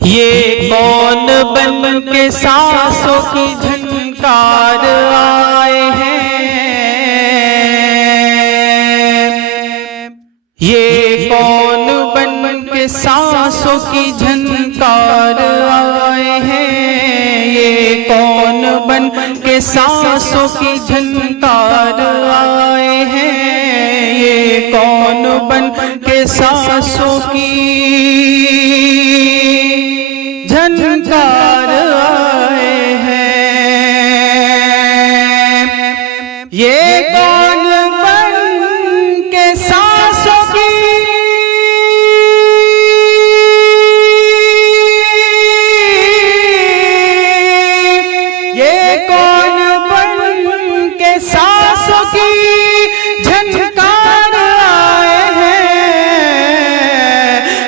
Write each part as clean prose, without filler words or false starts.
یہ کون بن کے سانسوں کی جھنکار آئے ہیں، یہ کون بن کے سانسوں کی جھنکار آئے ہیں، یہ کون بن کے سانسوں کی جھنکار آئے ہیں، یہ کون بن کے سانسوں کی جھنکار آئے ہیں، یہ کون بن کے سانسوں کی یہ کون بن کے سانسوں کی جھنکار آئے ہیں،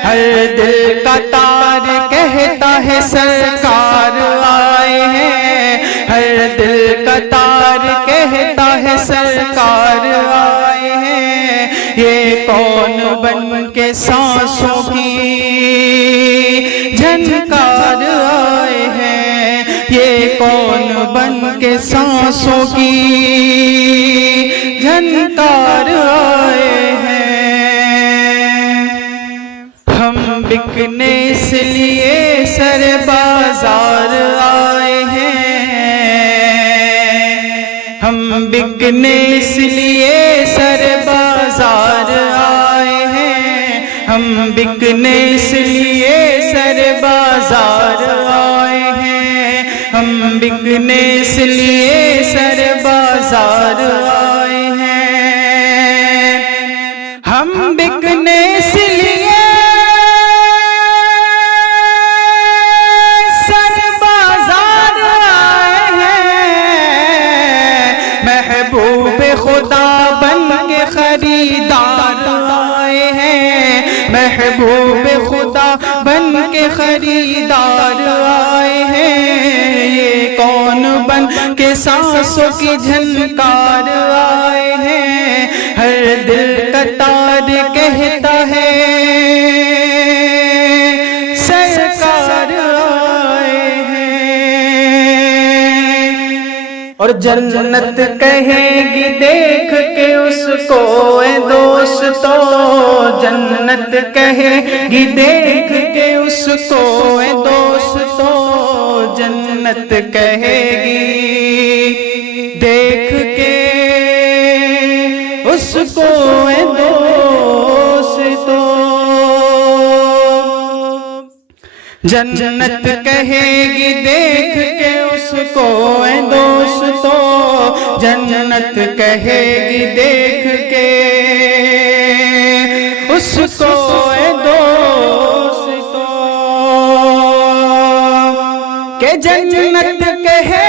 ہر دل کا تار کہتا ہے سرکار آئے ہیں، ہر دل کا تار کہتا ہے سرکار آئے ہیں، یہ کون بن کے سانسوں کی جھنکار آئے ہیں، یہ کون بن کے سانسوں کی جھنکار آئے ہیں۔ ہم بکنے اس لیے سر بازار آئے ہیں، ہم بکنے اس لیے سر بازار آئے ہیں، ہم بکنے اس لیے سر بازار آئے ہیں، ہم بکنے اس لیے سر بازار آئے ہیں، ہم بکنے اس لیے سر بازار آئے ہیں، محبوب خدا بن کے خریدار آئے ہیں، محبوب خدا بن کے خریدار آئے ہیں، یہ کون بن کے سانسوں کی جھنکار آئے ہیں، ہر دل کا تار کہتا ہے سرکار آئے ہیں، اور جنت کہے گی دیکھ کے اس کو اے دوستو، جنت کہے گی دیکھ کے اس کو اے دوستو، جنت کہے گی دیکھ کے اس کو اے دوستو، جنت کہے گی دیکھ کے اس کو اے دوستو، جنت کہے گی دیکھ کے اس کو اے دوستو، کہ جنت کہے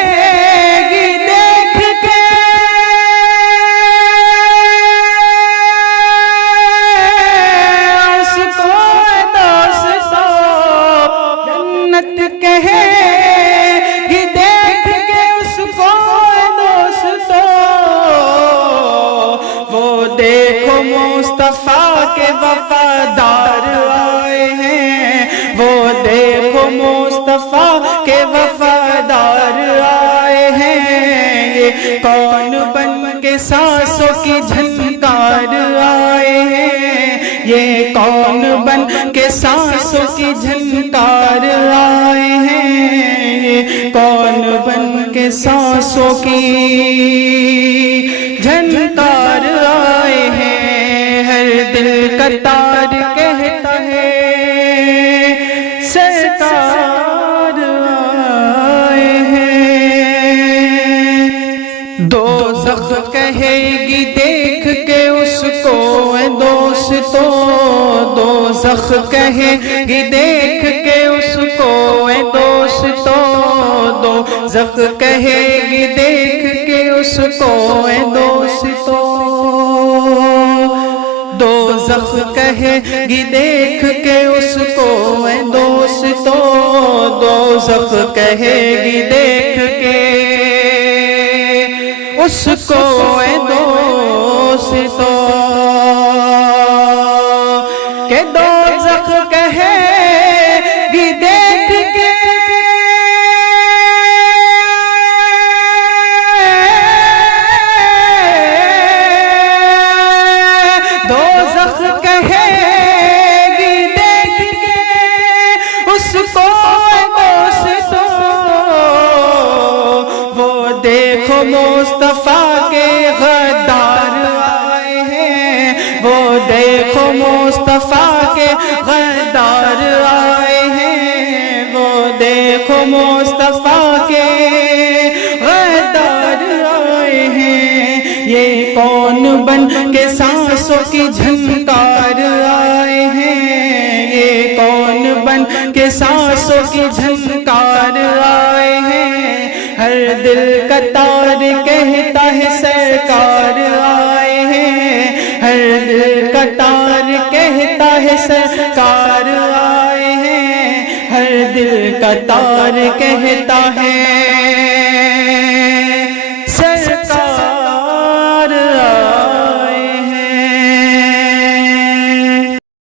گی دیکھ کے اس کو اے دوستو، جنت کہے گی دیکھ کے اس کو اے دوستو، وہ دیکھو مصطفیٰ کے وفادار آئے ہیں، وہ دیکھو مصطفیٰ کے وفادار آئے ہیں، یہ کون بن کے سانسوں کی جھنکار آئے ہیں، یہ کون بن کے سانسوں کی جھنکار آئے ہیں، یہ کون بن کے سانسوں کی جھنکار آئے ہیں، ہر دل کا تار کہتا ہے سرکار آئے ہیں، دوزخ کہے گی دیکھ کے اس کو اے دوستو، دوزخ کہے گی دیکھ کے اس کو اے دوستو، دوزخ کہے گی دیکھ کے اس کو اے دوستو، دوزخ کہے گی دیکھ کے اس کو اے دوستو، دوزخ کہے گی دیکھ کے اس کو اے دوستو، کہ دوزخ کہے گی دیکھ کو دوستو، وہ دیکھو مصطفیٰ کے غدار آئے ہیں، وہ دیکھو مصطفیٰ کے غدار آئے ہیں، وہ دیکھو مصطفیٰ کے غدار آئے ہیں۔ یہ کون بن کے سانسوں کی جھنکار آئے ہیں، یہ کون بن کے سانسوں کی جھنکار آئے ہیں۔ ہر دل کا تار کہتا ہے سرکار آئے ہیں، ہر دل کا تار کہتا ہے سرکار آئے ہیں، ہر دل کا تار کہتا ہے